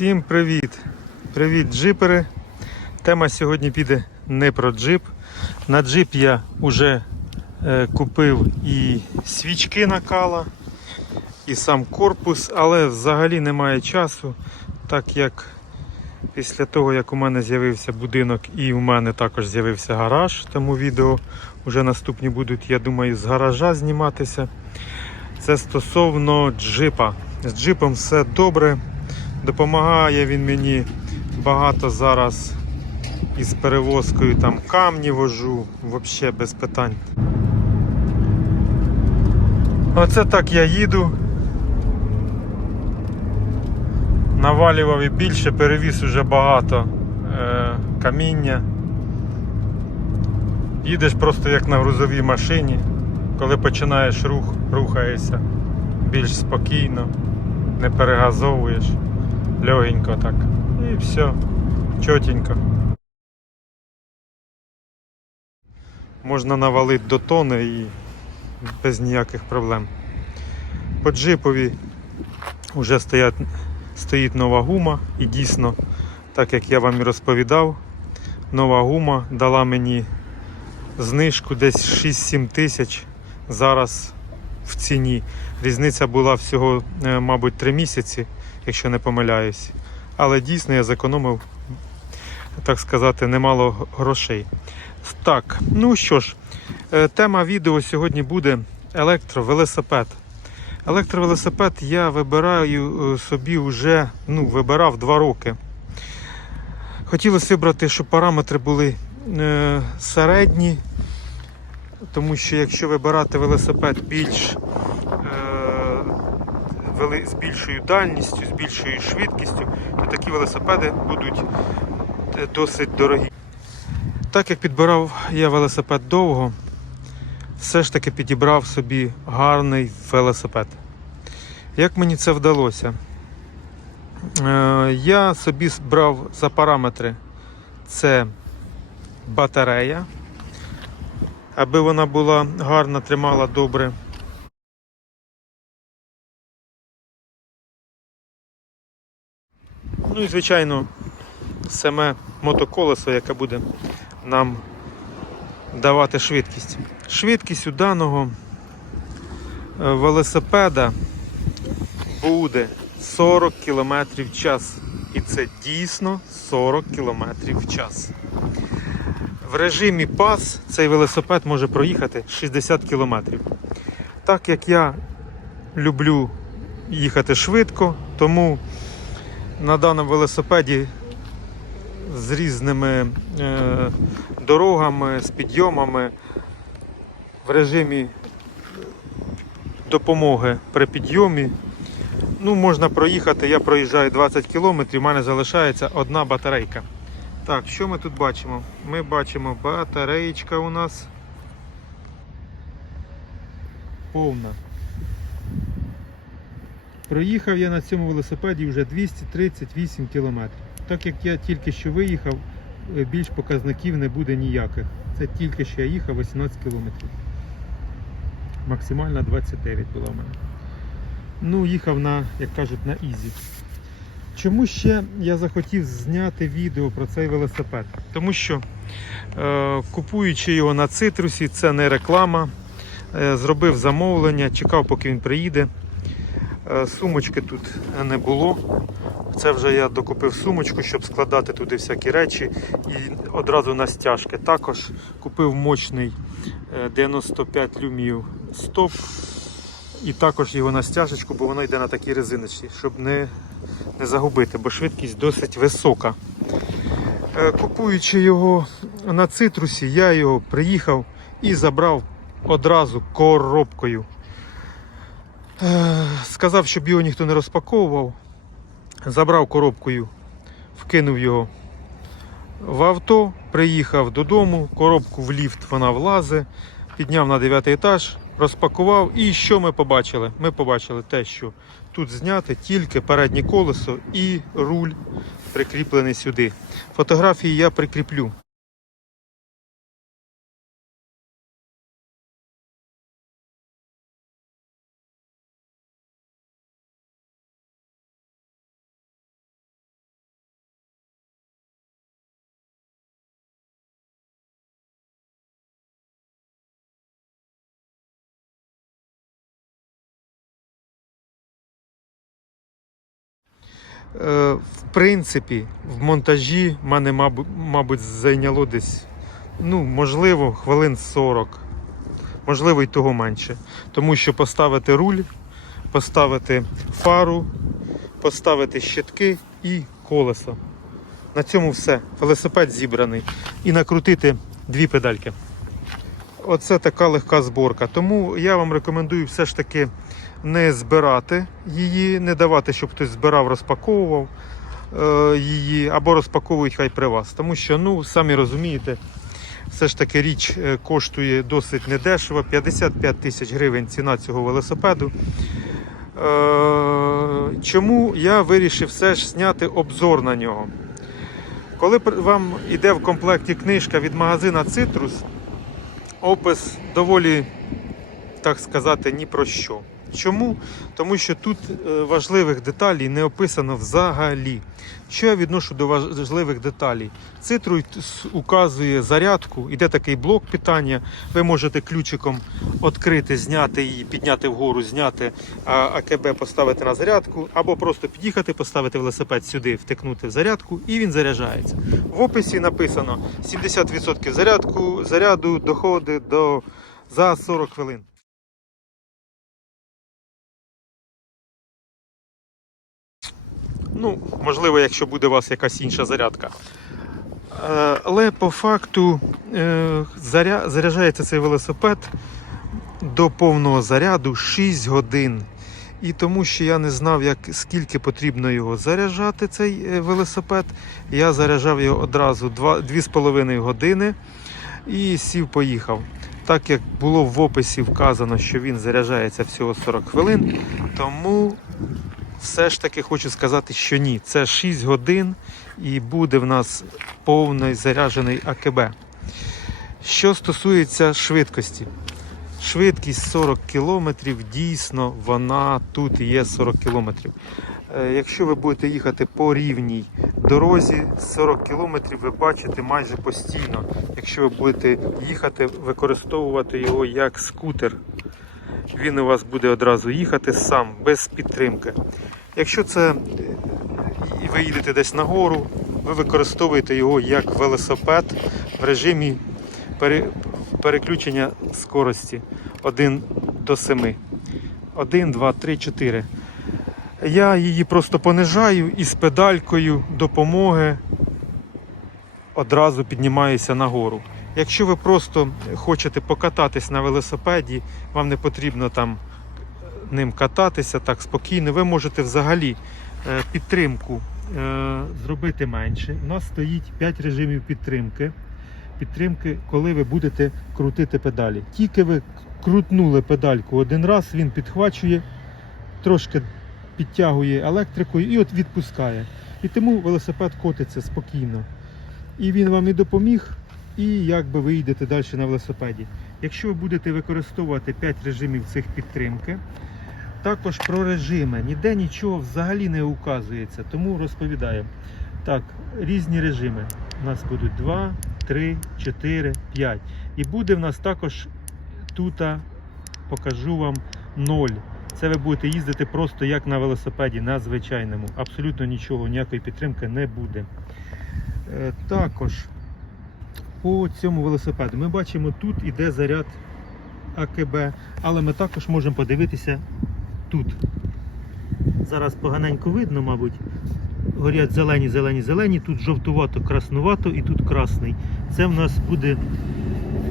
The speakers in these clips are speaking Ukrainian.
Всім привіт! Привіт, джипери! Тема сьогодні піде не про джип. На джип я вже е, купив і свічки накала, і сам корпус, але взагалі немає часу, так як після того, як у мене з'явився будинок і у мене також з'явився гараж, тому відео вже наступні будуть, я думаю, з гаража зніматися. Це стосовно джипа. З джипом все добре. Допомагає він мені багато зараз із перевозкою там камні вожу, взагалі без питань. Оце так я їду. Навалював і більше, перевіз уже багато е, каміння. Їдеш просто як на грузовій машині. Коли починаєш рух, рухаєшся більш спокійно, не перегазовуєш, легенько так. І все, чотенько. Можна навалити до тони і без ніяких проблем. По джипові вже стоять, стоїть нова гума і дійсно, так як я вам і розповідав, нова гума дала мені знижку десь 6-7 тисяч зараз в ціні. Різниця була всього, е, мабуть, 3 місяці, якщо не помиляюсь. Але дійсно я зекономив, так сказати, немало грошей. Так, ну що ж, е, тема відео сьогодні буде електровелосипед. Електровелосипед я вибираю е, собі вже, ну, вибирав 2 роки. Хотілося вибрати, щоб параметри були е, середні, тому що якщо вибирати велосипед більш з більшою дальністю, з більшою швидкістю, то такі велосипеди будуть е, досить дорогі. Так як підбирав я велосипед довго, все ж таки підібрав собі гарний велосипед. Як мені це вдалося? Е, Я собі брав за параметри це батарея, аби вона була гарна, тримала добре. Ну і звичайно, саме мотоколесо, яке буде нам давати швидкість. Швидкість у даного е, велосипеда буде 40 км в час. І це дійсно 40 км в час. В режимі пас цей велосипед може проїхати 60 км. Так як я люблю їхати швидко, тому на даному велосипеді з різними е, дорогами, з підйомами в режимі допомоги при підйомі. Ну, можна проїхати, я проїжджаю 20 км, в мене залишається одна батарейка. Так, що ми тут бачимо? Ми бачимо батареєчка у нас повна. Проїхав я на цьому велосипеді вже 238 км. Так як я тільки що виїхав, е, більш показників не буде ніяких. Це тільки що я їхав 18 км. Максимальна 29 була в мене. Ну, їхав на, як кажуть, на ізі. Чому ще я захотів зняти відео про цей велосипед? Тому що е, купуючи його на цитрусі, це не реклама. Е, зробив замовлення, чекав, поки він приїде. Е, сумочки тут не було. Це вже я докупив сумочку, щоб складати туди всякі речі. І одразу на стяжки. Також купив мощний е, 95 люмів стоп. І також його на стяжечку, бо воно йде на такій резиночці, щоб не, не загубити, бо швидкість досить висока. Е, Купуючи його на цитрусі, я його приїхав і забрав одразу коробкою. Е, Сказав, щоб його ніхто не розпаковував. Забрав коробкою, вкинув його в авто, приїхав додому, коробку в ліфт вона влазить, підняв на 9 етаж, розпакував. І що ми побачили? Ми побачили те, що тут зняте тільки переднє колесо і руль прикріплений сюди. Фотографії я прикріплю. В принципі, в монтажі мене, мабуть, мабуть, зайняло десь, ну, можливо, хвилин 40, можливо, і того менше. Тому що поставити руль, поставити фару, поставити щитки і колесо. На цьому все. Велосипед зібраний. І накрутити дві педальки. Оце така легка зборка. Тому я вам рекомендую все ж таки не збирати її, не давати, щоб хтось збирав, розпаковував е, її, або розпаковують хай при вас. Тому що, ну, самі розумієте, все ж таки річ е, коштує досить недешево. 55 тисяч гривень ціна цього велосипеду. Е, чому я вирішив все ж зняти обзор на нього? Коли вам йде в комплекті книжка від магазина Citrus, опис доволі, так сказати, ні про що. Чому? Тому що тут е, важливих деталей не описано взагалі. Що я відношу до важливих деталей? Citrus указує зарядку, іде такий блок питання. Ви можете ключиком відкрити, зняти її, підняти вгору, зняти АКБ поставити на зарядку, або просто під'їхати, поставити велосипед сюди, втикнути в зарядку, і він заряджається. В описі написано 70% зарядку, заряду доходить до за 40 хвилин. Ну, можливо, якщо буде у вас якась інша зарядка. Е, Але по факту е, заряджається цей велосипед до повного заряду 6 годин. І тому що я не знав, як, скільки потрібно його заряджати, цей е, велосипед, я заряджав його одразу 2,5 години і сів поїхав. Так як було в описі вказано, що він заряджається всього 40 хвилин, тому все ж таки хочу сказати, що ні. Це 6 годин і буде в нас повний заряджений АКБ. Що стосується швидкості, швидкість 40 км, дійсно вона тут є 40 км. Якщо ви будете їхати по рівній дорозі, 40 км ви бачите майже постійно. Якщо ви будете їхати, використовувати його як скутер, він у вас буде одразу їхати сам, без підтримки. Якщо це е, і ви їдете десь на гору, ви використовуєте його як велосипед в режимі переключення скорості 1 до 7. 1, 2, 3, 4. Я її просто понижаю і з педалькою допомоги одразу піднімаюся нагору. Якщо ви просто хочете покататись на велосипеді, вам не потрібно там ним кататися так спокійно, ви можете взагалі е, підтримку е, зробити менше. У нас стоїть 5 режимів підтримки. Підтримки, коли ви будете крутити педалі. Тільки ви крутнули педальку один раз, він підхвачує, трошки підтягує електрикою і от відпускає. І тому велосипед котиться спокійно. І він вам і допоміг, і якби ви йдете далі на велосипеді. Якщо ви будете використовувати 5 режимів цих підтримки, також про режими. Ніде нічого взагалі не указується, тому розповідаю. Так, різні режими. У нас будуть 2, 3, 4, 5. І буде в нас також тут, покажу вам 0. Це ви будете їздити просто як на велосипеді, на звичайному. Абсолютно нічого, ніякої підтримки не буде. Е, Також по цьому велосипеду ми бачимо, тут іде заряд АКБ, але ми також можемо подивитися тут. Зараз поганенько видно, мабуть. Горять зелені, зелені, зелені, тут жовтувато, краснувато і тут красний. Це в нас буде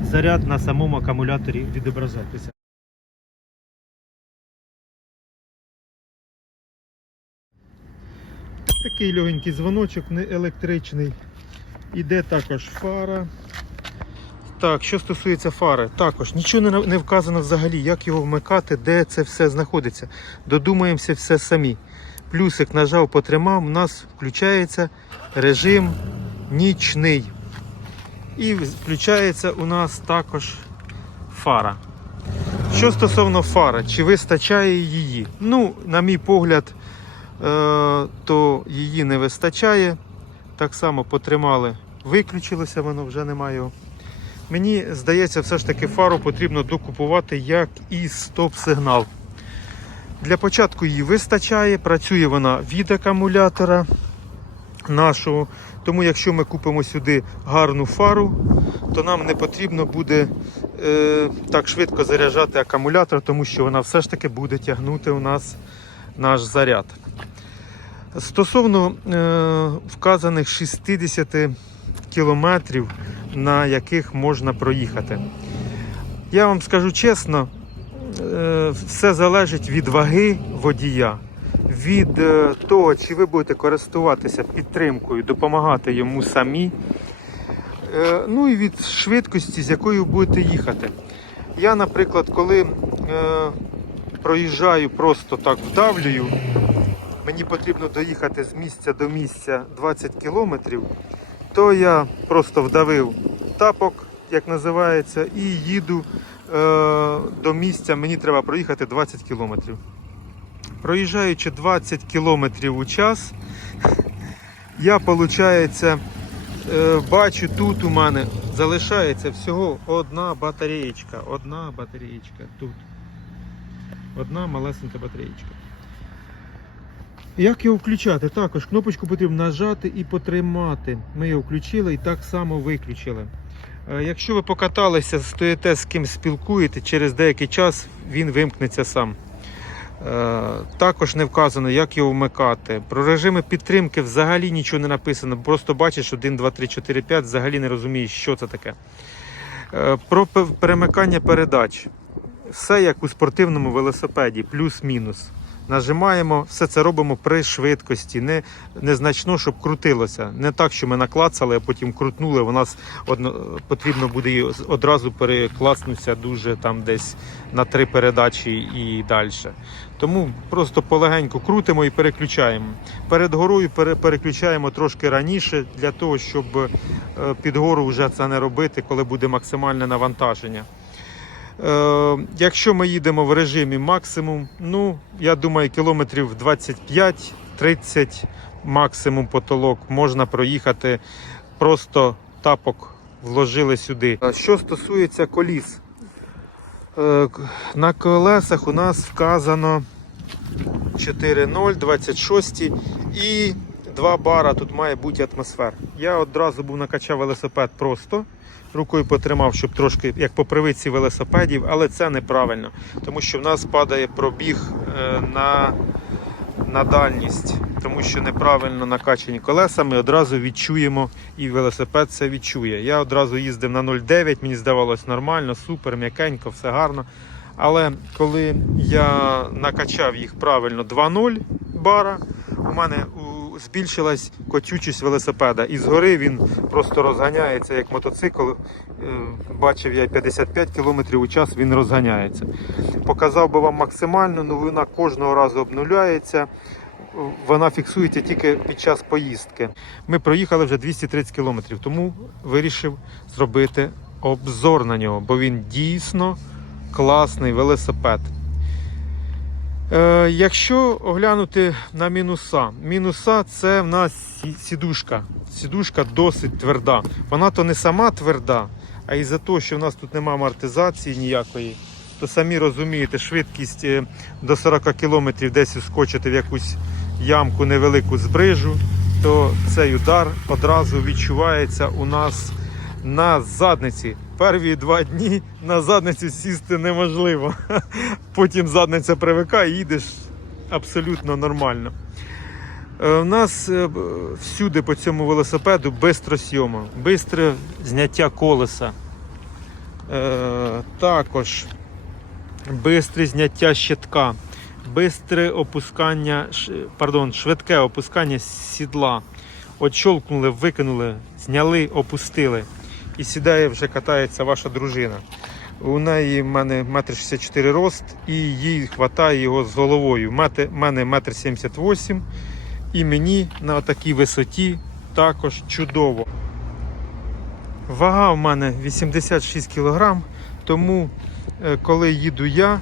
заряд на самому акумуляторі відображатися. Такий легенький дзвоночок, не електричний. Іде також фара. Так, що стосується фари, також нічого не, не вказано взагалі, як його вмикати, де це все знаходиться. Додумаємося все самі. Плюсик нажав, потримав, у нас включається режим нічний. І включається у нас також фара. Що стосовно фари, чи вистачає її? Ну, на мій погляд, е, то її не вистачає. Так само потримали, виключилося, воно вже немає. Мені здається, все ж таки фару потрібно докупувати як і стоп-сигнал. Для початку її вистачає, працює вона від акумулятора нашого. Тому якщо ми купимо сюди гарну фару, то нам не потрібно буде е, так швидко заряджати акумулятор, тому що вона все ж таки буде тягнути у нас наш заряд. Стосовно е, вказаних 60 кілометрів, на яких можна проїхати. Я вам скажу чесно, е, все залежить від ваги водія, від е, того, чи ви будете користуватися підтримкою, допомагати йому самі. Е, Ну і від швидкості, з якою будете їхати. Я, наприклад, коли е, проїжджаю, просто так вдавлюю, мені потрібно доїхати з місця до місця 20 кілометрів, то я просто вдавив тапок, як називається, і їду е, до місця. Мені треба проїхати 20 кілометрів. Проїжджаючи 20 кілометрів у час, я, виходить, е, бачу, тут у мене залишається всього одна батареєчка. Одна батареєчка тут. Одна малесенька батареєчка. Як його включати? Також кнопочку потрібно нажати і потримати. Ми його включили і так само виключили. Е, Якщо ви покаталися, стоїте з ким спілкуєте, через деякий час він вимкнеться сам. Е, Також не вказано, як його вмикати. Про режими підтримки взагалі нічого не написано. Просто бачиш 1, 2, 3, 4, 5, взагалі не розумієш, що це таке. Е, Про перемикання передач. Все як у спортивному велосипеді, плюс-мінус. Нажимаємо, все це робимо при швидкості, не, незначно, щоб крутилося. Не так, що ми наклацали, а потім крутнули. У нас одно, потрібно буде її одразу перекласнутися дуже там десь на три передачі і далі. Тому просто полегенько крутимо і переключаємо. Перед горою пере, переключаємо трошки раніше для того, щоб е, під гору вже це не робити, коли буде максимальне навантаження. Е, якщо ми їдемо в режимі максимум, ну я думаю, кілометрів 25-30 максимум потолок можна проїхати. Просто тапок вложили сюди. Що стосується коліс, е, на колесах у нас вказано 4.0, 26 і 2 бара тут має бути атмосфер. Я одразу був накачав велосипед просто. Рукою потримав, щоб трошки як по привичці велосипедів, але це неправильно, тому що в нас падає пробіг е, на, на дальність, тому що неправильно накачані колеса, ми одразу відчуємо, і велосипед це відчує. Я одразу їздив на 0,9, мені здавалось нормально, супер, м'якенько, все гарно. Але коли я накачав їх правильно 2.0 бара, у мене збільшилась котючість велосипеда. І згори він просто розганяється як мотоцикл. Е, Бачив я 55 км у час він розганяється. Показав би вам максимально, але вона кожного разу обнуляється. Вона фіксується тільки під час поїздки. Ми проїхали вже 230 км, тому вирішив зробити обзор на нього, бо він дійсно класний велосипед. Е, якщо оглянути на мінуса, мінуса це в нас сідушка. Сідушка досить тверда. Вона то не сама тверда, а із-за того, що в нас тут немає амортизації ніякої, то самі розумієте, швидкість е, до 40 км десь скочити в якусь ямку невелику з брижу, то цей удар одразу відчувається у нас на задниці. Перві два дні на задницю сісти неможливо. Потім задниця привикає і їдеш абсолютно нормально. Е, У нас е, всюди по цьому велосипеду бистросйома, бистре зняття колеса. Е, Також бистре зняття щитка, бистре опускання, пардон, швидке опускання сідла. Отщолкнули, викинули, зняли, опустили. І сідає, вже катається ваша дружина. У неї в мене метр 64 рост, і їй вистачає його з головою. У мене метр 78 і мені на такій висоті також чудово. Вага в мене 86 кг, тому е, коли їду я,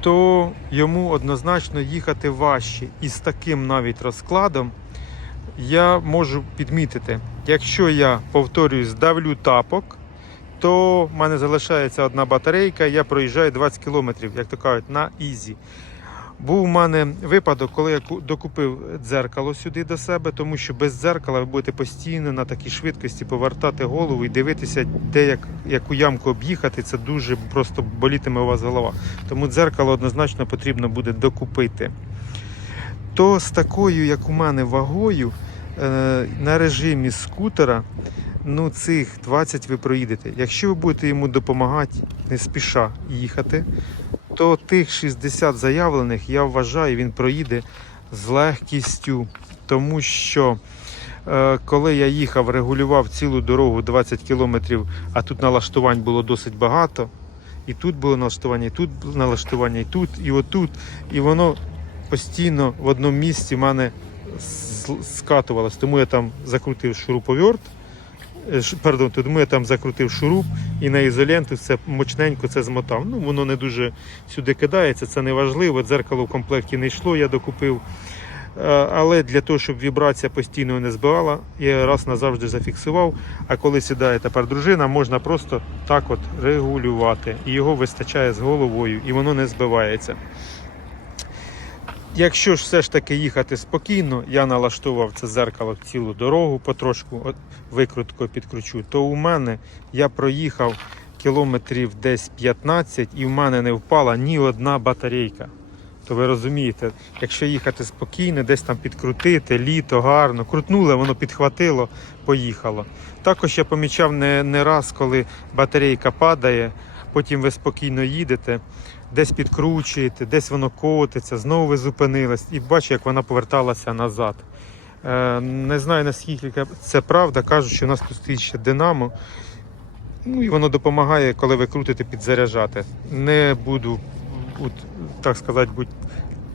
то йому однозначно їхати важче. І з таким навіть розкладом я можу підмітити, якщо я повторюю, здавлю тапок, то в мене залишається одна батарейка, я проїжджаю 20 км, як то кажуть, на ізі. Був у мене випадок, коли я докупив дзеркало сюди до себе, тому що без дзеркала ви будете постійно на такій швидкості повертати голову і дивитися, де як, яку ямку об'їхати. Це дуже просто болітиме у вас голова. Тому дзеркало однозначно потрібно буде докупити. То з такою, як у мене, вагою на режимі скутера, ну цих 20 ви проїдете. Якщо ви будете йому допомагати, не спіша їхати, то тих 60 заявлених, я вважаю, він проїде з легкістю. Тому що е, коли я їхав, регулював цілу дорогу 20 кілометрів, а тут налаштувань було досить багато. І тут було налаштування, і тут було налаштування, і тут, і отут. І воно постійно в одному місці в мене скатувалось. Тому я там закрутив шуруповерт. е, Пардон, тому я там закрутив шуруп і на ізоленту все мощненько це змотав. Ну, воно не дуже сюди кидається, це не важливо. Дзеркало в комплекті не йшло, я докупив. Е, Але для того, щоб вібрація постійно не збивала, я раз назавжди зафіксував. А коли сідає тепер дружина, можна просто так от регулювати. І його вистачає з головою, і воно не збивається. Якщо ж все ж таки їхати спокійно, я налаштував це зеркало в цілу дорогу, потрошку от, викруткою підкручу, то у мене я проїхав кілометрів десь 15 і в мене не впала ні одна батарейка. То ви розумієте, якщо їхати спокійно, десь там підкрутити, літо гарно, крутнули, воно підхватило, поїхало. Також я помічав не, не раз, коли батарейка падає, потім ви спокійно їдете, десь підкручуєте, десь воно котиться, знову ви зупинились і бачу, як вона поверталася назад. Е, не знаю наскільки це правда, кажуть, що у нас тут стоїть ще динамо. Ну і воно допомагає, коли ви крутите, підзаряджати. Не буду, так сказати, будь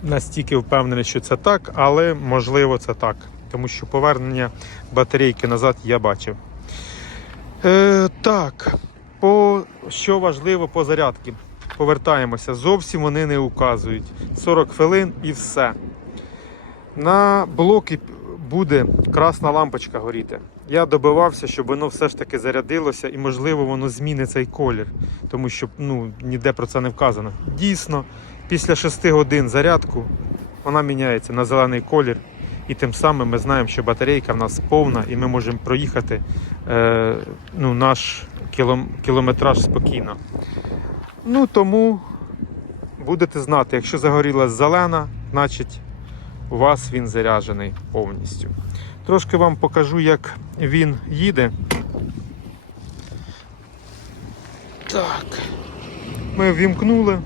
настільки впевнений, що це так, але можливо це так. Тому що повернення батарейки назад я бачив. Е, так, по, що важливо по зарядці. Повертаємося. Зовсім вони не указують. 40 хвилин і все. На блокі буде красна лампочка горіти. Я добивався, щоб воно все ж таки зарядилося і, можливо, воно змінить цей колір, тому що ну, ніде про це не вказано. Дійсно, після 6 годин зарядку вона міняється на зелений колір, і тим самим ми знаємо, що батарейка в нас повна, і ми можемо проїхати е, ну, наш кілом, кілометраж спокійно. Ну тому будете знати, якщо загорілась зелена, значить у вас він заряджений повністю. Трошки вам покажу, як він їде. Так. Ми ввімкнули,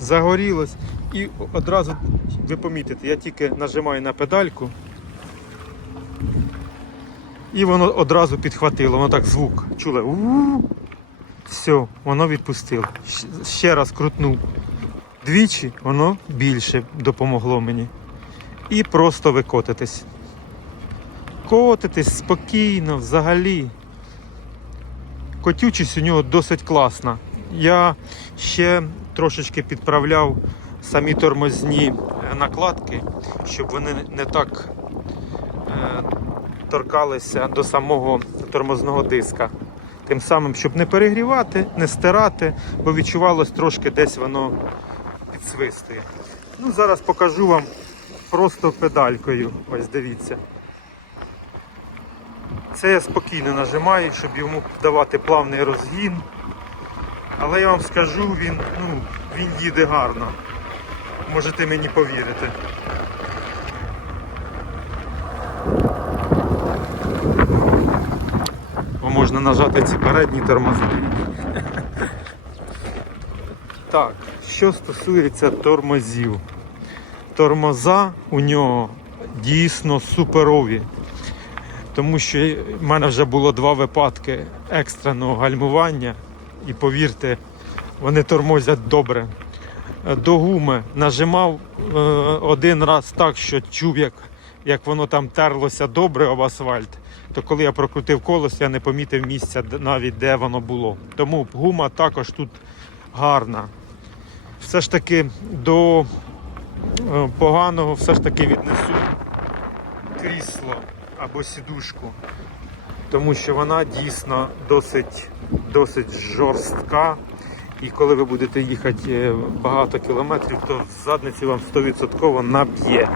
загорілось і одразу ви помітите, я тільки нажимаю на педальку. І воно одразу підхватило, воно так звук. Чули? Все, воно відпустило. Ще раз крутнув. Двічі воно більше допомогло мені. І просто ви котитесь. Котитесь спокійно, взагалі. Котючість у нього досить класна. Я ще трошечки підправляв самі тормозні е, накладки, щоб вони не так е, торкалися до самого тормозного диска. Тим самим, щоб не перегрівати, не стирати, бо відчувалось трошки десь воно підсвистує. Ну, зараз покажу вам просто педалькою. Ось дивіться. Це я спокійно нажимаю, щоб йому давати плавний розгін. Але я вам скажу, він, ну, він їде гарно. Можете мені повірити. Бо можна нажати ці передні тормози. Так, що стосується тормозів. Тормоза у нього дійсно суперові. Тому що в мене вже було два випадки екстреного гальмування. І повірте, вони тормозять добре. До гуми нажимав е, один раз так, що чув, як, як воно там терлося добре об асфальт. То коли я прокрутив колесо, я не помітив місця навіть де воно було. Тому гума також тут гарна. Все ж таки до е, поганого все ж таки віднесу крісло або сідушку. Тому що вона дійсно досить, досить жорстка І коли ви будете їхати е, багато кілометрів, то в задниці вам 100% наб'є.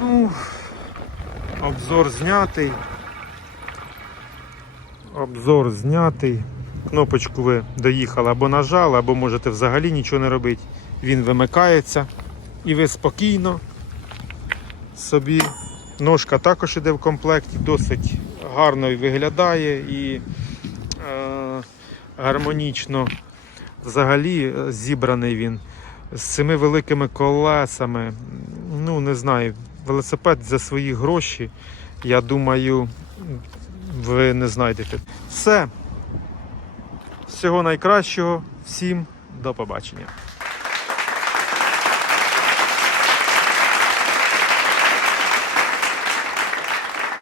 Ну, обзор знятий. Обзор знятий. Кнопочку ви доїхали або нажали, або можете взагалі нічого не робити. Він вимикається. І ви спокійно собі. Ножка також іде в комплекті, досить гарно виглядає і е, гармонічно взагалі е, зібраний він з цими великими колесами. Ну, не знаю, велосипед за свої гроші, я думаю, ви не знайдете. Все. Всього найкращого. Всім до побачення.